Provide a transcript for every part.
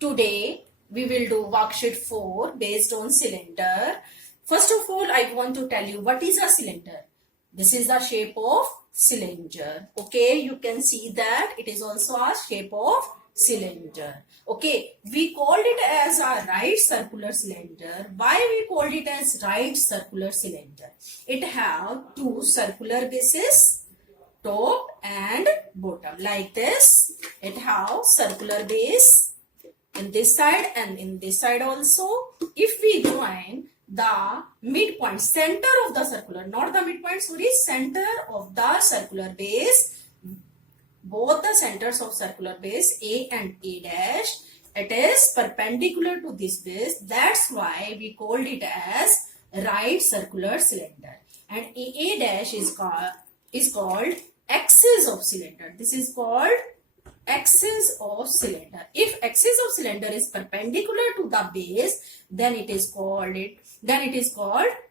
Today we will do worksheet 4 based on cylinder. First of all, I want to tell you what is a cylinder. This is the shape of cylinder. Okay, you can see that it is also a shape of cylinder. Okay, we called it as a right circular cylinder. Why we called it as right circular cylinder? It have two circular bases, top and bottom, like this. It have circular base in this side and in this side also. If we join the midpoint, center of the circular, not the midpoint, sorry, center of the circular base, both the centers of circular base A and A dash, it is perpendicular to this base. That's why we called it as right circular cylinder. And A dash is called axis of cylinder. This is called axis of cylinder. If axis of cylinder is perpendicular to the base, then it is called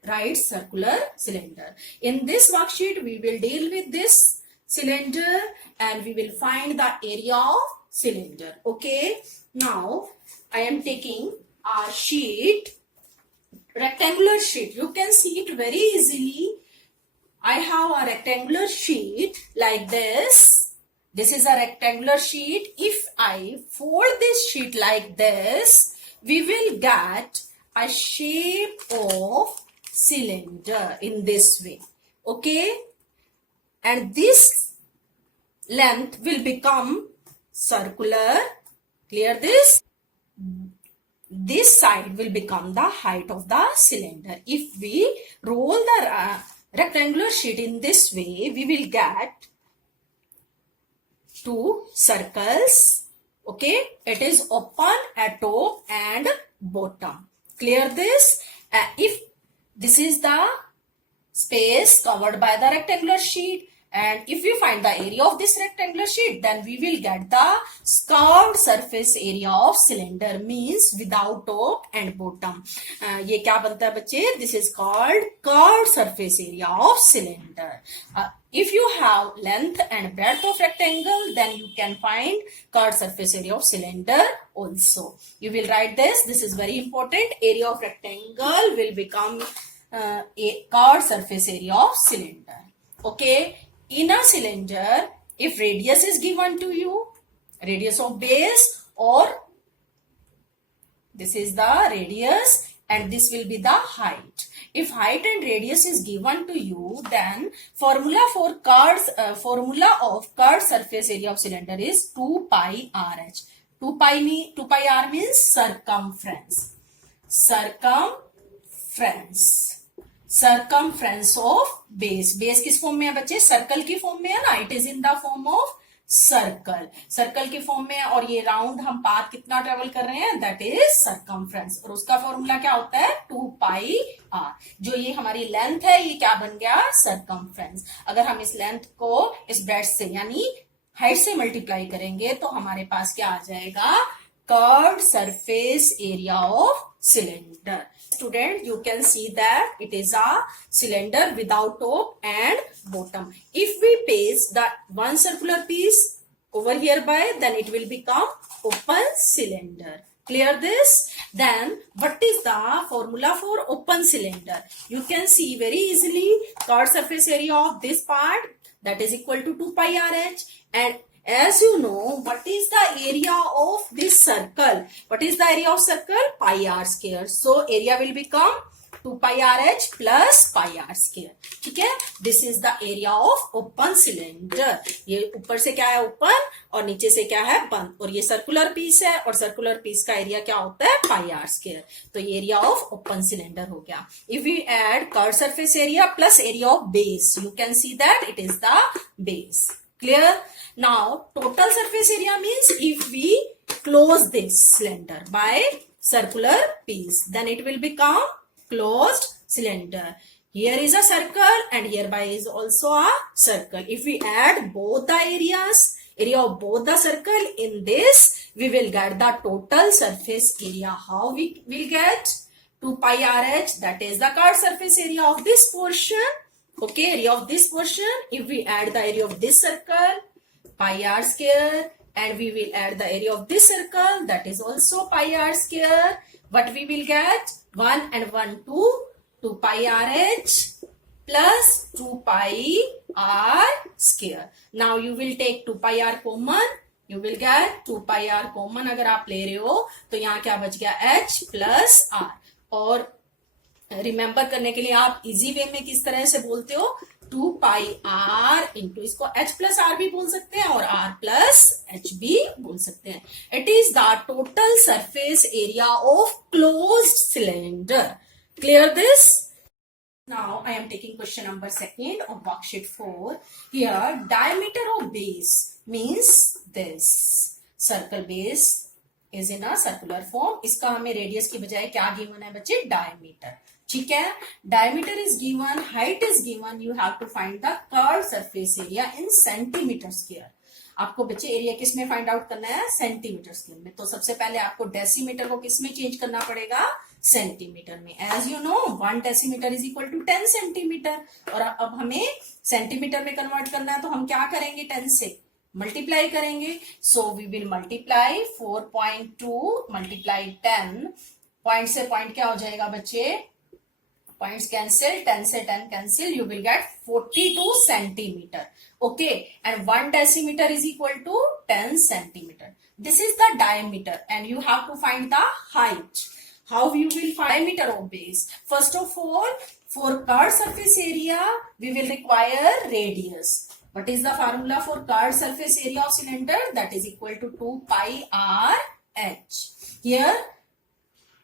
right circular cylinder. In this worksheet, we will deal with this cylinder and we will find the area of cylinder. Okay, now I am taking a sheet, rectangular sheet. You can see it very easily. I have a rectangular sheet like this. This is a rectangular sheet. If I fold this sheet like this, we will get a shape of cylinder in this way. Okay, and this length will become circular. Clear this? This side will become the height of the cylinder. If we roll the rectangular sheet in this way, we will get two circles. Okay, it is open at top and bottom. Clear this? If this is the space covered by the rectangular sheet, and if we find the area of this rectangular sheet, then we will get the curved surface area of cylinder, means without top and bottom. ये क्या बनता है बच्चे? This is called curved surface area of cylinder. If you have length and breadth of rectangle, then you can find curved surface area of cylinder also. You will write this. This is very important. Area of rectangle will become a curved surface area of cylinder. Okay. In a cylinder, if radius is given to you, radius of base, or this is the radius and this will be the height. If height and radius is given to you, then formula of curved surface area of cylinder is 2 pi RH. 2 pi R means circumference. Circumference of base. Base किस form में है बच्चे? Circle की form में है ना. It is in the form of circle की form में है. और ये राउंड हम पाथ कितना ट्रेवल कर रहे हैं, दैट इज सर्कमफ्रेंस. और उसका फॉर्मूला क्या होता है? 2 पाई आर. जो ये हमारी लेंथ है, ये क्या बन गया? सर्कमफ्रेंस. अगर हम इस लेंथ को इस ब्रेड्थ से यानी हाइट से मल्टीप्लाई करेंगे तो हमारे पास क्या आ जाएगा? Curved surface area of cylinder. Student, you can see that it is a cylinder without top and bottom. If we paste the one circular piece over hereby, then it will become open cylinder. Clear this? Then what is the formula for open cylinder? You can see very easily curved surface area of this part, that is equal to 2 pi RH. And as you know, what is the area of this circle? What is the area of circle? Pi r square. So area will become 2 pi RH plus pi r square. ठीक है? This is the area of open cylinder. ये ऊपर से क्या है? open, और नीचे से क्या है? बंद. और ये सर्कुलर पीस है, और सर्कुलर पीस का एरिया क्या होता है? पाई आर स्क्वायर. तो ये एरिया ऑफ ओपन सिलेंडर हो गया. If we add curved surface area plus area of base, you can see that it is the base. Clear? Now, total surface area means if we close this cylinder by circular piece, then it will become closed cylinder. Here is a circle and hereby is also a circle. If we add both the area of both the circle in this, we will get the total surface area. How we will get? 2 pi RH, that is the curved surface area of this portion. Okay, area of this portion. If we add the area of this circle, pi r square and we will add the area of this circle, that is also pi r square. What we will get? 1 and 1 2 pi r h plus 2 pi r square. Now you will take 2 pi r common, you will get 2 pi r common अगर आप ले रहे हो तो यहाँ क्या बच गया h plus r. और रिमेंबर करने के लिए आप इजी वे में किस तरह से बोलते हो 2 पाई r इंटू, इसको h प्लस r भी बोल सकते हैं और r प्लस h भी बोल सकते हैं. It is the total surface area of closed cylinder. Clear this? Now I am taking question number 2 of worksheet 4. Here diameter of base means this. Circle base is in a circular form. इसका हमें radius की बजाय क्या given है बच्चे? Diameter. ठीक है, diameter is given, height is given, you have to find the curve surface area in centimetre square. आपको बच्चे एरिया किस में फाइंड आउट करना है? सेंटीमीटर स्क्वायर में. तो सबसे पहले आपको डेसीमीटर को किस में चेंज करना पड़ेगा? सेंटीमीटर में. As you know 1 decimetre is equal to 10 centimetre. और अब हमें सेंटीमीटर में कन्वर्ट करना है तो हम क्या करेंगे? 10 से मल्टीप्लाई करेंगे. So we will multiply 4.2 multiply 10. Point से पॉइंट क्या हो जाएगा बच्चे? पॉइंट्स कैंसिल, 10 से 10 cancel, you will get 42 centimeter. Okay, and 1 decimeter is equal to 10 centimeter. This is the diameter and you have to find the height. How you will find diameter of base? First of all, for curved surface area, we will require radius. What is the formula for curved surface area of cylinder? That is equal to 2 pi r h. Here,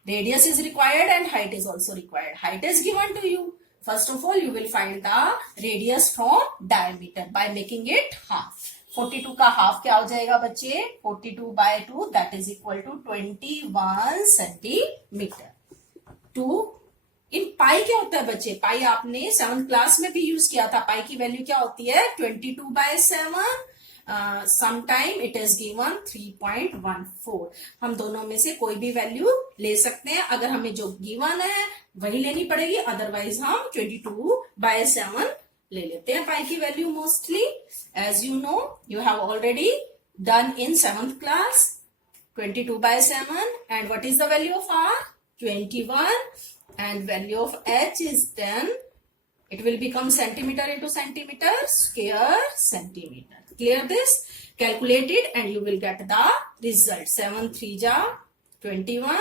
radius is required and height is also required. Height is given to you. First of all, you will find the radius from diameter by making it half. 42 का half क्या हो जाएगा बच्चे? 42 by 2 that is equal to 21 centimeter. 2 इन पाई क्या होता है बच्चे? पाई आपने 7th क्लास में भी यूज किया था. पाई की वैल्यू क्या होती है? 22 by 7. sometime it is given 3.14. हम दोनों में से कोई भी वैल्यू ले सकते हैं. अगर हमें जो गिवन है वही लेनी पड़ेगी, अदरवाइज हम 22 by 7 ले लेते हैं पाई की value mostly. As you know you have already done in 7th class 22 by 7. and what is the value of r? 21. and value of h is 10. It will become centimeter into centimeter, square centimeter. Clear this? Calculate it and you will get the result. 7 3 ja 21.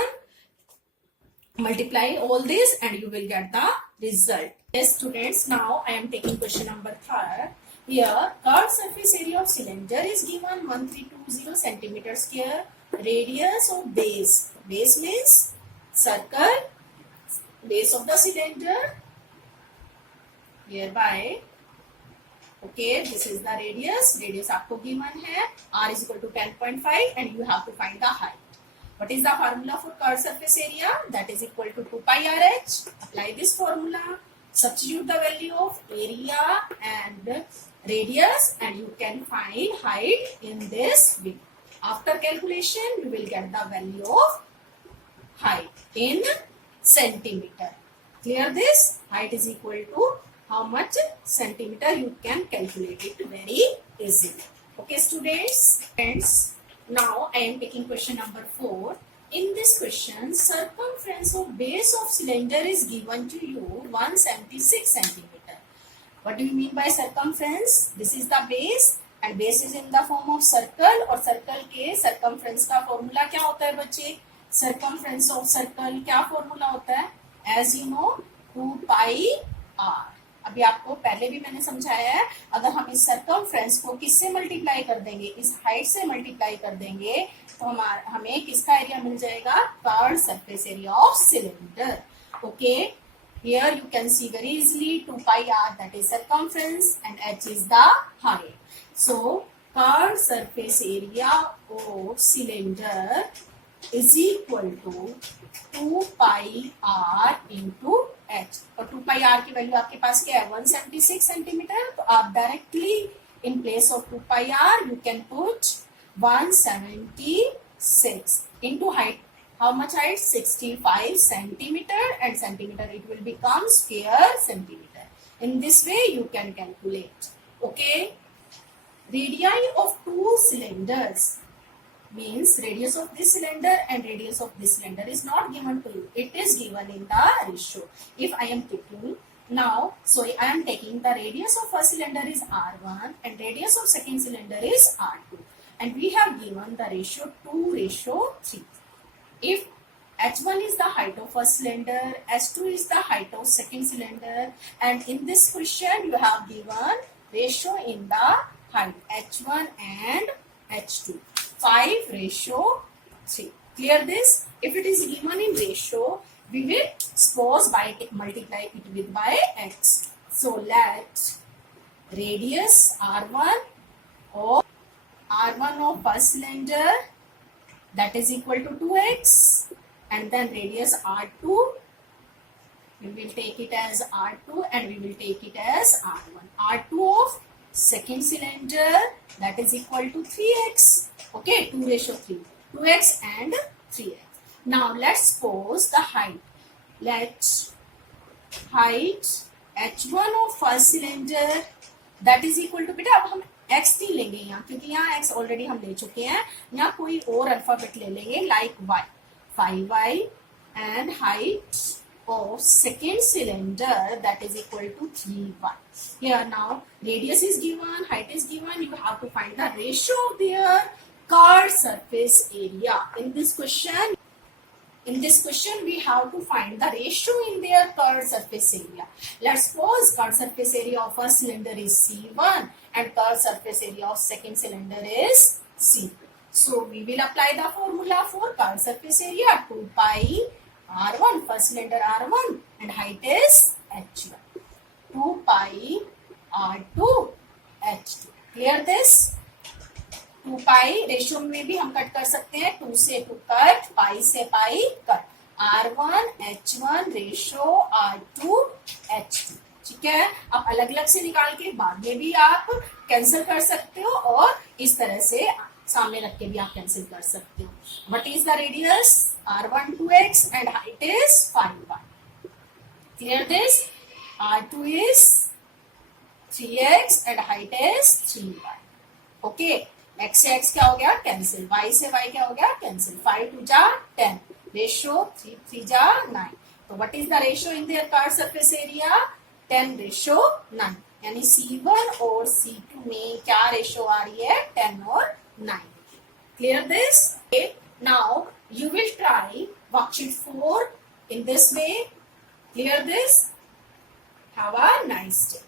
Multiply all this and you will get the result. Yes students, now I am taking question number 3. Here curved surface area of cylinder is given 1320 centimeter square. Radius of base. Base means circle. Base of the cylinder. Hereby, okay, this is the radius. Radius आपको given है. R is equal to 10.5 and you have to find the height. What is the formula for curved surface area? That is equal to 2 pi r h. Apply this formula. Substitute the value of area and radius and you can find height in this way. After calculation, you will get the value of height in centimeter. Clear this? Height is equal to how much centimeter? You can calculate it very easily. Okay students, now I am taking question number 4. In this question, circumference of base of cylinder is given to you 176 centimeter. What do you mean by circumference? This is the base and base is in the form of circle. और circle के circumference का formula क्या होता है बच्चे? Circumference of circle क्या formula होता है? As you know 2 pi r. अभी आपको पहले भी मैंने समझाया है. अगर हम इस सर्कमफ्रेंस को किससे मल्टीप्लाई कर देंगे? इस हाइट से मल्टीप्लाई कर देंगे तो हमें किसका एरिया मिल जाएगा? Curved surface area of cylinder. Okay, here you can see very easily 2 pi r that is circumference and h is the height. So curved surface area of cylinder is equal to 2 pi r into h. और 2 pi r की value आपके पास क्या है? 176 centimetre. तो आप directly in place of 2 pi r you can put 176 into height. How much height? 65 centimeter and centimeter it will become square centimeter. In this way you can calculate. Okay. radii of two cylinders means radius of this cylinder and radius of this cylinder is not given to you. It is given in the ratio. If I am taking now, so I am taking the radius of first cylinder is R1 and radius of second cylinder is R2, and we have given the ratio 2:3. If H1 is the height of first cylinder, H2 is the height of second cylinder, and in this question you have given ratio in the height H1 and H2, 5:3. Clear this? If it is given in ratio, we will suppose by multiply it with by x. So let radius R1 of first cylinder, that is equal to 2x, and then radius R2, we will take it as R2 and we will take it as R1. R2 of second cylinder, that is equal to 3x. Okay, 2:3. 2x and 3x. Now let's suppose the height. Let height H1 of first cylinder, that is equal to, बेटा अब हम x नहीं लेंगे यहाँ, क्योंकि यहाँ x already हम ले चुके हैं. यहाँ कोई और अल्फाबेट ले लेंगे like y, 5y, and height of second cylinder, that is equal to 3y. Here now radius is given, height is given. You have to find the ratio of their curved surface area. In this question we have to find the ratio in their curved surface area. Let's suppose curved surface area of first cylinder is C1 and curved surface area of second cylinder is C2. So we will apply the formula for curved surface area, 2 pi R1, first cylinder R1, and height is H1. 2 pi R2 H2. Clear this? 2 pi ratio में भी हम cut कर सकते हैं, 2 से 2 cut, पाई से pi cut, R1 H1 ratio R2 H2. ठीक है, अब अलग अलग से निकाल के बाद में भी आप कैंसिल कर सकते हो और इस तरह से सामने रख के भी आप कैंसिल कर सकते हो. What is the radius? R1 2x and height is 5y. Clear this? R2 is 3x and height is 3y. Okay. x से x क्या हो गया? कैंसिल. y से y क्या हो गया? कैंसिल. 5 2 जा 10. रेशियो 3 3 जा 9. तो what is the ratio in their curved surface area? 10:9. यानी C1 और C2 में क्या रेशियो आ रही है? 10 और 9. Clear this? Okay. Now you will try worksheet 4 in this way. Clear this? Have a nice day.